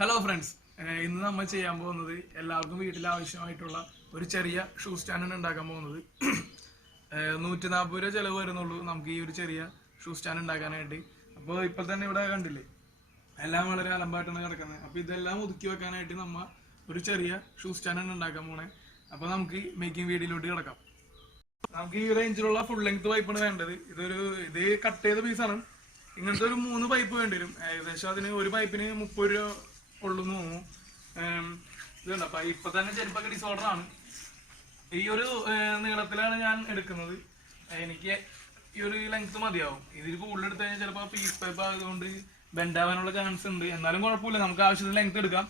Hello friends ഇന്ന് നമ്മൾ ചെയ്യാൻ പോകുന്നത് എല്ലാവർക്കും വീട്ടിൽ ആവശ്യമായിട്ടുള്ള ഒരു ചെറിയ ഷൂ സ്റ്റാൻഡാണ് ഉണ്ടാക്കാൻ പോകുന്നത്. നൂറ്റി നാൽപ്പത് രൂപ ചിലവ് വരുന്നുള്ളൂ നമുക്ക് ഈ ഒരു ചെറിയ ഷൂ സ്റ്റാൻഡ് ഉണ്ടാക്കാനായിട്ട്. അപ്പോൾ ഇപ്പോൾ തന്നെ ഇവിടെ കണ്ടില്ലേ? എല്ലാം വളരെ അലമ്പായിട്ടാണ് കിടക്കുന്നത്. അപ്പോൾ ഇതെല്ലാം ഒതുക്കി വെക്കാനായിട്ട് നമ്മൾ ഒരു ചെറിയ ഷൂ സ്റ്റാൻഡാണ് ഉണ്ടാക്കാൻ പോണേ. അപ്പോൾ നമുക്ക് മേക്കിംഗ് വീഡിയോയിലോട്ട് കിടക്കാം. നമുക്ക് ഈ റേഞ്ചിലുള്ള ഫുൾ ലെങ്ത് പൈപ്പാണ് വേണ്ടത്. ഇതൊരു ഇത് കട്ട് ചെയ്ത പീസാണ് ഇങ്ങനത്തെ ഒരു മൂന്ന് പൈപ്പ് വേണ്ടി വരും. ഏകദേശം അതിന് ഒരു പൈപ്പിന് മുപ്പത് രൂപ തോന്നുന്നു ഇതുണ്ട്? അപ്പൊ ഇപ്പൊ തന്നെ ചെരുപ്പൊക്കെ ഡിസോർഡർ ആണ്. ഈ ഒരു നീളത്തിലാണ് ഞാൻ എടുക്കുന്നത്. എനിക്ക് ഈ ഒരു ലെങ്ത് മതിയാവും. ഇതിൽ കൂടുതൽ എടുത്തു കഴിഞ്ഞാൽ ചിലപ്പോൾ പീസ് പൈപ്പ് ആയതുകൊണ്ട് ബെൻഡാവാനുള്ള ചാൻസ് ഉണ്ട്. എന്നാലും കുഴപ്പമില്ല. നമുക്ക് ആവശ്യത്തിന് ലെങ്ത് എടുക്കാം.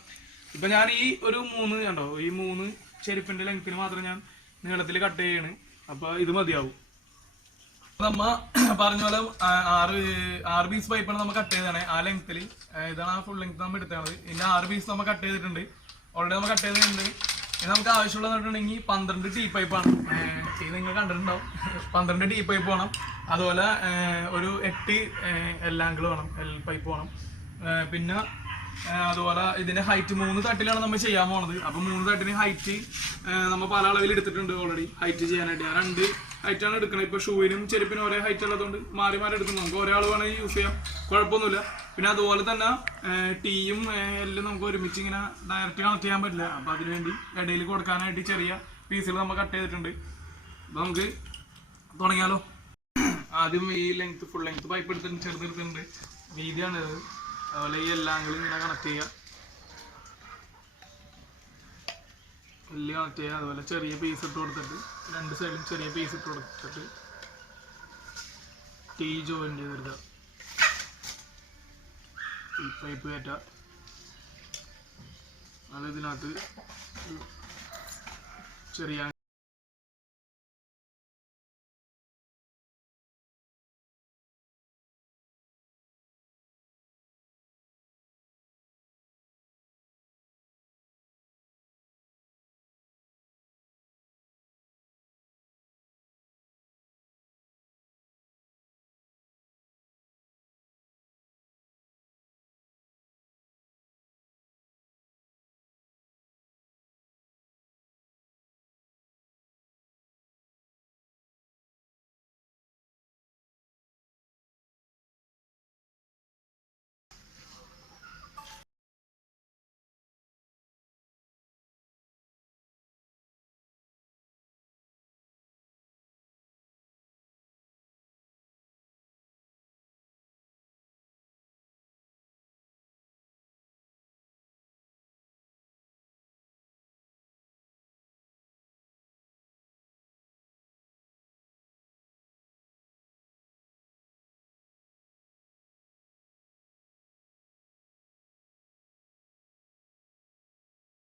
ഇപ്പൊ ഞാൻ ഈ ഒരു മൂന്ന് കണ്ടോ? ഈ മൂന്ന് ചെരുപ്പിന്റെ ലെങ്ത്തിന് മാത്രം ഞാൻ നീളത്തിൽ കട്ട് ചെയ്യാണ്. അപ്പൊ ഇത് മതിയാവും. നമ്മ പറഞ്ഞ പോലെ ആറ് ആറ് പീസ് പൈപ്പാണ് നമ്മൾ കട്ട് ചെയ്തതാണ് ആ ലെങ്ത്തിൽ ഇതാണ് ആ ഫുൾ ലെങ്ത് നമ്മൾ എടുത്തത് ഇനി ആറ് പീസ് നമ്മൾ കട്ട് ചെയ്തിട്ടുണ്ട്. ഓൾറെഡി നമ്മൾ കട്ട് ചെയ്തിട്ടുണ്ട്. ഇനി നമുക്ക് ആവശ്യമുള്ളത് പറഞ്ഞിട്ടുണ്ടെങ്കിൽ പന്ത്രണ്ട് ടീ പൈപ്പാണ് ഇത് നിങ്ങൾ കണ്ടിട്ടുണ്ടാവും. പന്ത്രണ്ട് ടീ പൈപ്പ് വേണം. അതുപോലെ ഒരു എട്ട് എല്ലാങ്കിൾ വേണം. എൽ പൈപ്പ് വേണം. പിന്നെ അതുപോലെ ഇതിന്റെ ഹൈറ്റ് മൂന്ന് തട്ടിലാണ് നമ്മൾ ചെയ്യാൻ പോണത്. അപ്പൊ മൂന്ന് തട്ടിന് ഹൈറ്റ് നമ്മൾ പല അളവിൽ എടുത്തിട്ടുണ്ട് ഓൾറെഡി ഹൈറ്റ് ചെയ്യാനായിട്ട്. രണ്ട് ഹൈറ്റാണ് ആണ് എടുക്കുന്നത് ഇപ്പൊ ഷൂവിനും ചെരുപ്പിനും ഒരേ ഹൈറ്റ് ഉള്ളതുകൊണ്ട് മാറി മാറി എടുക്കുന്നു നമുക്ക് ഒരേ ആൾ വേണമെങ്കിൽ യൂസ് ചെയ്യാം. കുഴപ്പമൊന്നുമില്ല. പിന്നെ അതുപോലെ തന്നെ ടീയും എല്ലാം നമുക്ക് ഒരുമിച്ച് ഇങ്ങനെ ഡയറക്റ്റ് കണക്ട് ചെയ്യാൻ പറ്റില്ല. അപ്പൊ അതിനുവേണ്ടി ഇടയിൽ കൊടുക്കാനായിട്ട് ചെറിയ പീസുകൾ നമ്മൾ കട്ട് ചെയ്തിട്ടുണ്ട്. അപ്പൊ നമുക്ക് തുടങ്ങിയാലോ. ആദ്യം ഈ ലെങ്ത് ഫുൾ ലെങ്ത് പൈപ്പ് എടുത്തിട്ടുണ്ട് ചെറുതെടുത്തിട്ടുണ്ട് വീതിയാണ് ഇത് അതുപോലെ ഈ എല്ലാ ആംഗിളും ഇങ്ങനെ കണക്ട് ചെയ്യുക. വലിയ കണക്ട് ചെയ്യുക. അതുപോലെ ചെറിയ പീസ് ഇട്ട് കൊടുത്തിട്ട് രണ്ട് സൈഡിലും ചെറിയ പീസ് ഇട്ട് കൊടുത്തിട്ട് ടീ ജോയിൻ ചെയ്തെടുക്കുക. ഈ പൈപ്പ് കയറ്റുക. അത് ഇതിനകത്ത് ചെറിയ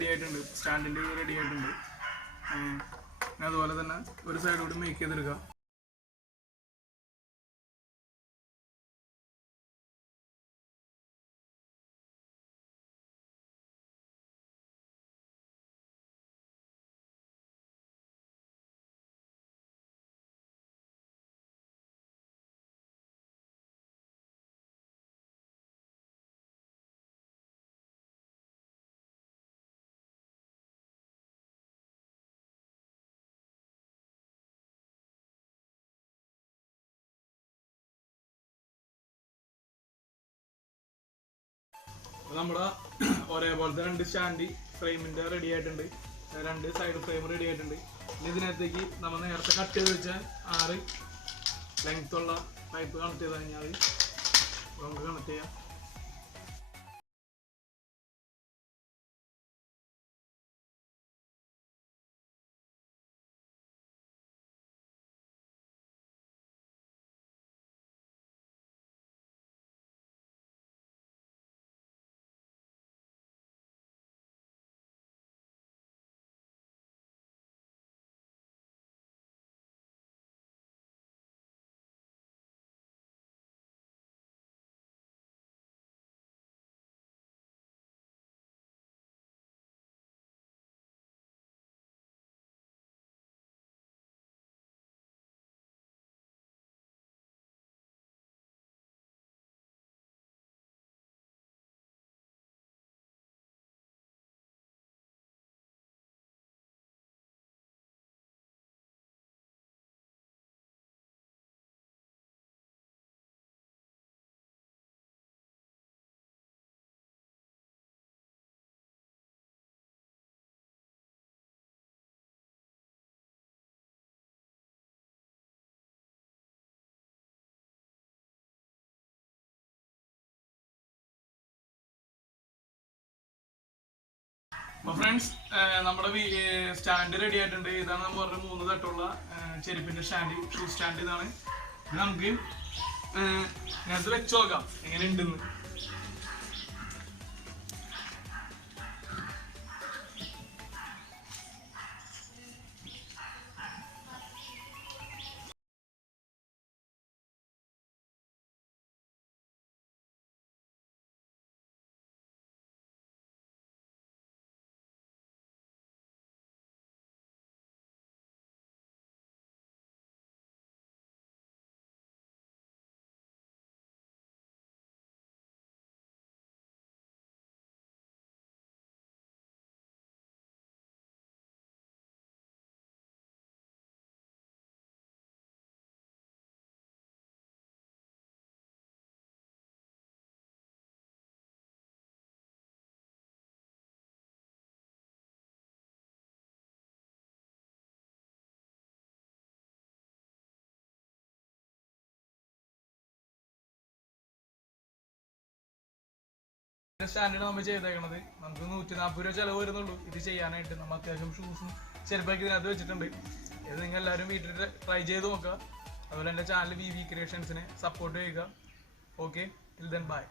റെഡി ആയിട്ടുണ്ട് സ്റ്റാൻഡിന്റെ റെഡി ആയിട്ടുണ്ട് അതുപോലെ തന്നെ ഒരു സൈഡ് കൂടി മേക്ക് ചെയ്തെടുക്കുക നമ്മുടെ ഒരേപോലത്തെ രണ്ട് സ്റ്റാൻഡ് ഫ്രെയിമിന്റെ റെഡി ആയിട്ടുണ്ട്. രണ്ട് സൈഡ് ഫ്രെയിം റെഡി ആയിട്ടുണ്ട്. ഇനി ഇതിനകത്തേക്ക് നമ്മൾ നേരത്തെ കട്ട് ചെയ്ത് വെച്ച ആറ് ലെങ്ത് ഉള്ള പൈപ്പ് കണക്ട് ചെയ്ത് കഴിഞ്ഞാൽ നമുക്ക് കണക്ട് ചെയ്യാം. അപ്പൊ ഫ്രണ്ട്സ് നമ്മുടെ സ്റ്റാൻഡ് റെഡി ആയിട്ടുണ്ട്. ഇതാണ് നമ്മൾ പറഞ്ഞ മൂന്ന് തട്ടുള്ള ചെരുപ്പിന്റെ സ്റ്റാൻഡ് ഷൂ സ്റ്റാൻഡ് ഇതാണ്. നമുക്ക് ഇതിനകത്ത് വെച്ച് നോക്കാം. എങ്ങനെ ഉണ്ടെന്ന്. സ്റ്റാൻഡാണ് നമ്മൾ ചെയ്തേക്കണത്. നമുക്ക് നൂറ്റി നാൽപ്പത് രൂപ ചിലവ് വരുന്നുള്ളൂ. ഇത് ചെയ്യാനായിട്ട് നമ്മൾ അത്യാവശ്യം ഷൂസും ചെരുപ്പൊക്കെ ഇതിനകത്ത് വെച്ചിട്ടുണ്ട്. ഇത് നിങ്ങൾ എല്ലാവരും വീട്ടിൽ ട്രൈ ചെയ്ത് നോക്കുക. അതുപോലെ എന്റെ ചാനൽ വി വി ക്രിയേഷൻസിനെ സപ്പോർട്ട് ചെയ്യുക. Okay till then bye